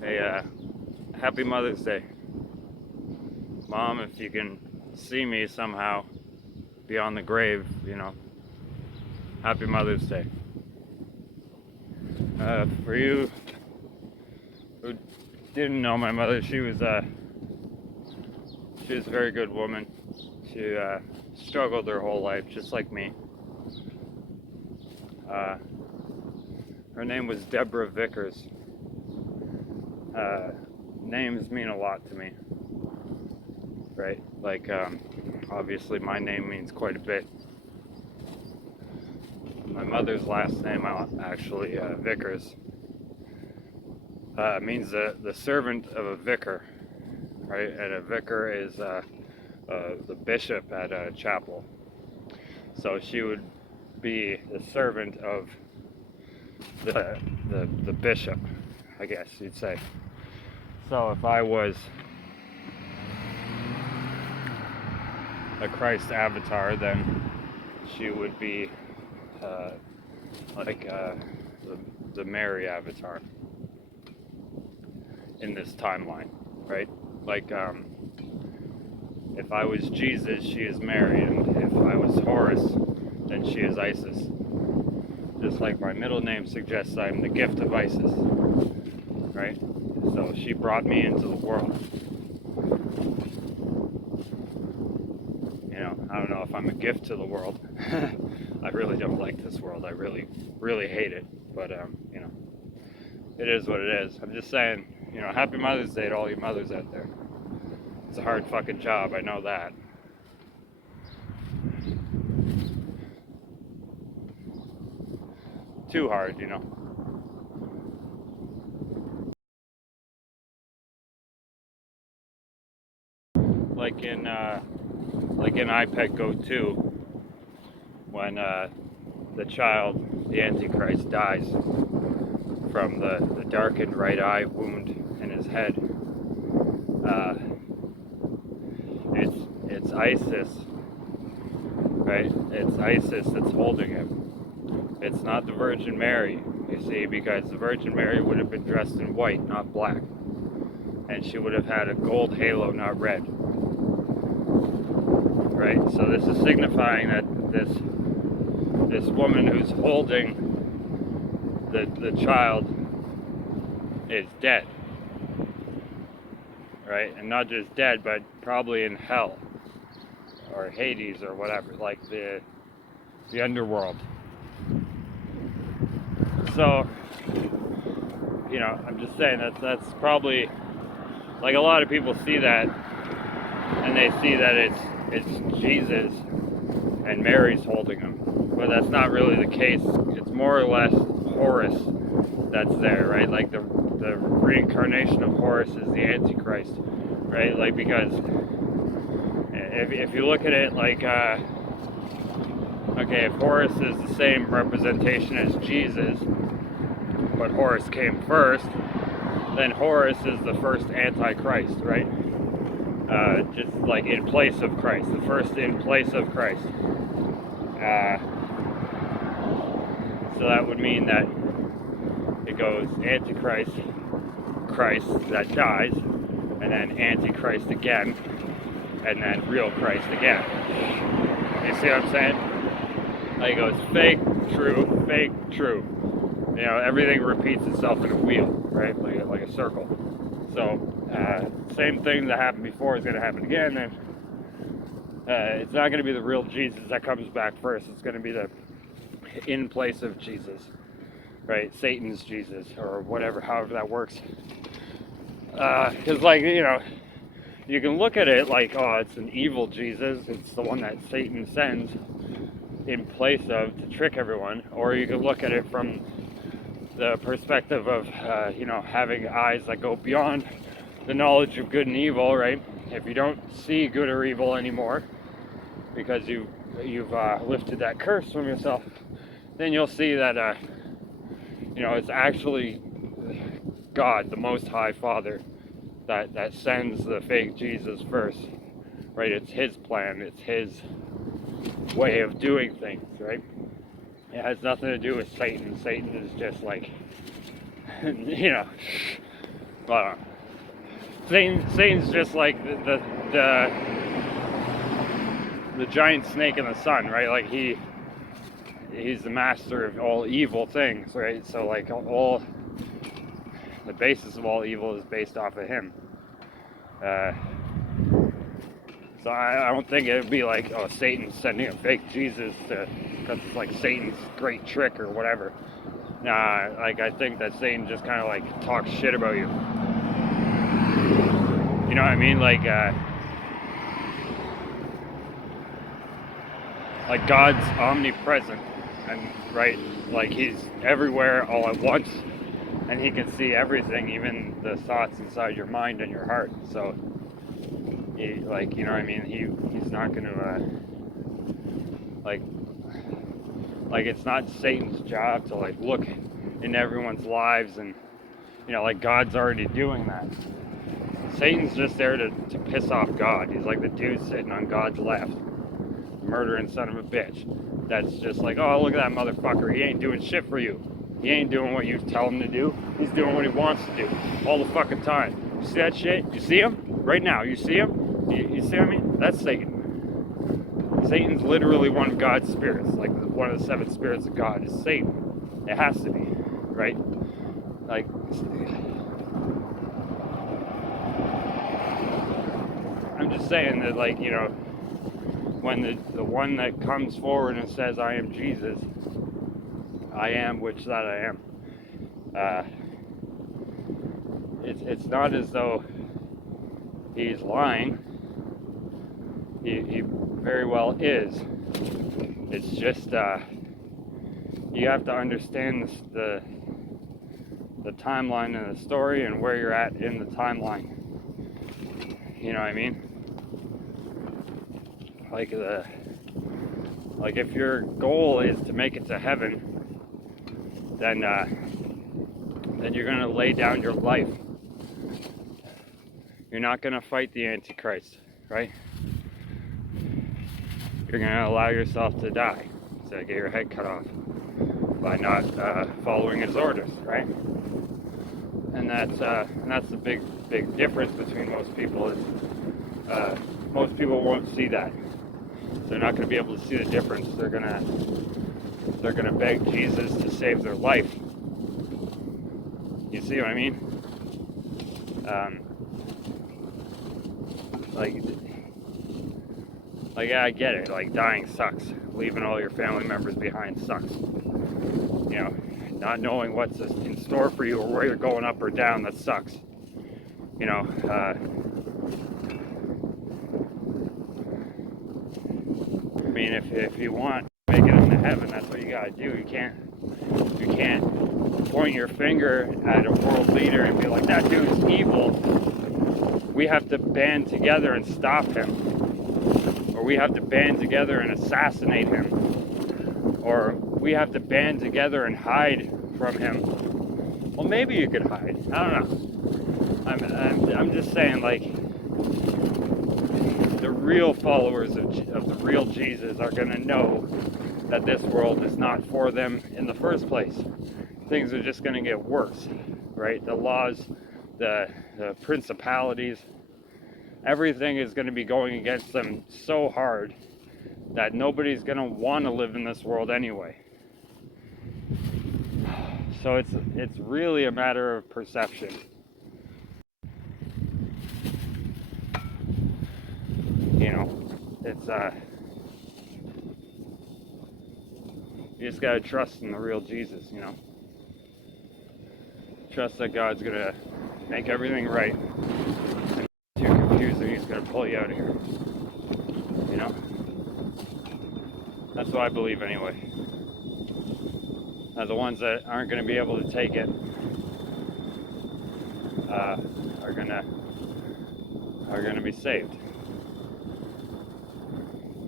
Hey, happy Mother's Day. Mom, if you can see me somehow beyond the grave, happy Mother's Day. For you who didn't know my mother, she was a very good woman. She struggled her whole life, just like me. Uh, Her name was Deborah Vickers. Uh, Names mean a lot to me, right? Obviously, my name means quite a bit. My mother's last name, actually, Vickers, means the servant of a vicar, right? And a vicar is the bishop at a chapel. So she would be the servant of the bishop, I guess you'd say. So if I was a Christ avatar, then she would be uh, like the Mary avatar in this timeline, right? Like if I was Jesus, she is Mary, and if I was Horus, then she is Isis. Just like my middle name suggests, I'm the gift of Isis, right? So she brought me into the world. I don't know if I'm a gift to the world. I really don't like this world. I really, really hate it. But it is what it is. I'm just saying, happy Mother's Day to all you mothers out there. It's a hard fucking job. I know that. Too hard. Like in iPet Go 2, when the child, the Antichrist, dies from the darkened right eye wound in his head. Uh, it's ISIS, right? It's ISIS that's holding him. It's not the Virgin Mary, you see, because the Virgin Mary would have been dressed in white, not black, and she would have had a gold halo, not red. Right? So this is signifying that this woman who's holding the child is dead, right? And not just dead, but probably in hell or Hades or whatever, like the underworld. So, I'm just saying that's probably, like, a lot of people see that and they see that it's Jesus and Mary's holding him, but that's not really the case. It's more or less Horus that's there, right? Like the reincarnation of Horus is the Antichrist, right? Like, because if you look at it like, okay, if Horus is the same representation as Jesus, but Horus came first, then Horus is the first Antichrist, right? Just like in place of Christ, the first in place of Christ. So that would mean that it goes Antichrist, Christ that dies, and then Antichrist again, and then real Christ again. You see what I'm saying? Like, it goes fake, true, fake, true. Everything repeats itself in a wheel, right? Like a circle. So, same thing that happened before is going to happen again, and it's not going to be the real Jesus that comes back first. It's going to be the in place of Jesus, right? Satan's Jesus, or whatever, however that works. Because, you can look at it like, oh, it's an evil Jesus. It's the one that Satan sends in place of to trick everyone. Or you can look at it from the perspective of, having eyes that go beyond the knowledge of good and evil, right? If you don't see good or evil anymore, because you've lifted that curse from yourself, then you'll see that, it's actually God, the Most High Father, that sends the fake Jesus first, right? It's His plan, it's His way of doing things, right? It has nothing to do with Satan. Satan is just like, Well, Satan's just like the the giant snake in the sun, right? Like he's the master of all evil things, right? So like all the basis of all evil is based off of him. So I don't think it would be like, oh, Satan's sending a fake Jesus because it's like Satan's great trick or whatever. Nah, like I think that Satan just kind of like talks shit about you. You know what I mean? Like God's omnipresent, and right, like he's everywhere all at once, and he can see everything, even the thoughts inside your mind and your heart. So, like, you know what I mean? He's not gonna like it's not Satan's job to like look in everyone's lives, and you know, like God's already doing that. Satan's just there to piss off God. He's like the dude sitting on God's left, murdering son of a bitch. That's just like, oh, look at that motherfucker. He ain't doing shit for you. He ain't doing what you tell him to do. He's doing what he wants to do all the fucking time. You see that shit? You see him? Right now. You see him? You see what I mean? That's Satan. Satan's literally one of God's spirits. Like one of the 7 spirits of God is Satan. It has to be, right? Like, I'm just saying that, like, you know, when the one that comes forward and says, I am Jesus, I am which that I am, it's not as though he's lying. He very well is. It's just you have to understand the timeline and the story and where you're at in the timeline. You know what I mean? Like if your goal is to make it to heaven, then you're gonna lay down your life. You're not gonna fight the Antichrist, right? You're gonna allow yourself to die, so get your head cut off by not following his orders, right? And that's the big difference between most people is most people won't see that. They're not going to be able to see the difference. They're gonna beg Jesus to save their life. You see what I mean? Like yeah, I get it. Like dying sucks. Leaving all your family members behind sucks. You know, not knowing what's in store for you or where you're going up or down, that sucks. You know, I mean, if you want to make it into heaven, that's what you gotta do. You can't point your finger at a world leader and be like, that dude's evil. We have to band together and stop him, or we have to band together and assassinate him, or we have to band together and hide from him. Well, maybe you could hide. I don't know. I'm just saying, like, the real followers of the real Jesus are going to know that this world is not for them in the first place. Things are just going to get worse, right? The laws, the principalities, everything is going to be going against them so hard that nobody's going to want to live in this world anyway. So it's really a matter of perception. You know, it's you just gotta trust in the real Jesus, you know. Trust that God's gonna make everything right. And if you're confusing, he's gonna pull you out of here. You know? That's what I believe anyway. The ones that aren't gonna be able to take it are gonna be saved.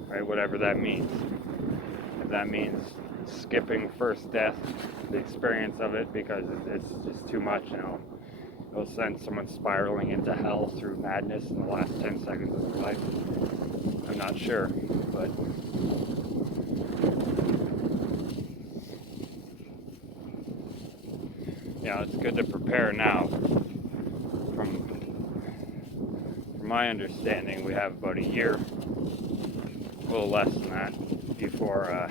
Right, whatever that means. If that means skipping first death, the experience of it, because it's just too much, you know. It'll send someone spiraling into hell through madness in the last 10 seconds of their life. I'm not sure, but yeah, it's good to prepare now. from my understanding, we have about a year, a little less than that, before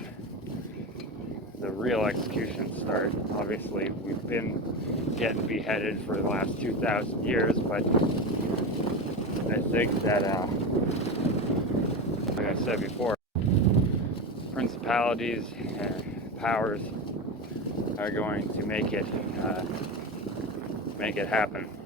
the real executions start. Obviously, we've been getting beheaded for the last 2,000 years, but I think that, like I said before, principalities and powers are going to make it happen.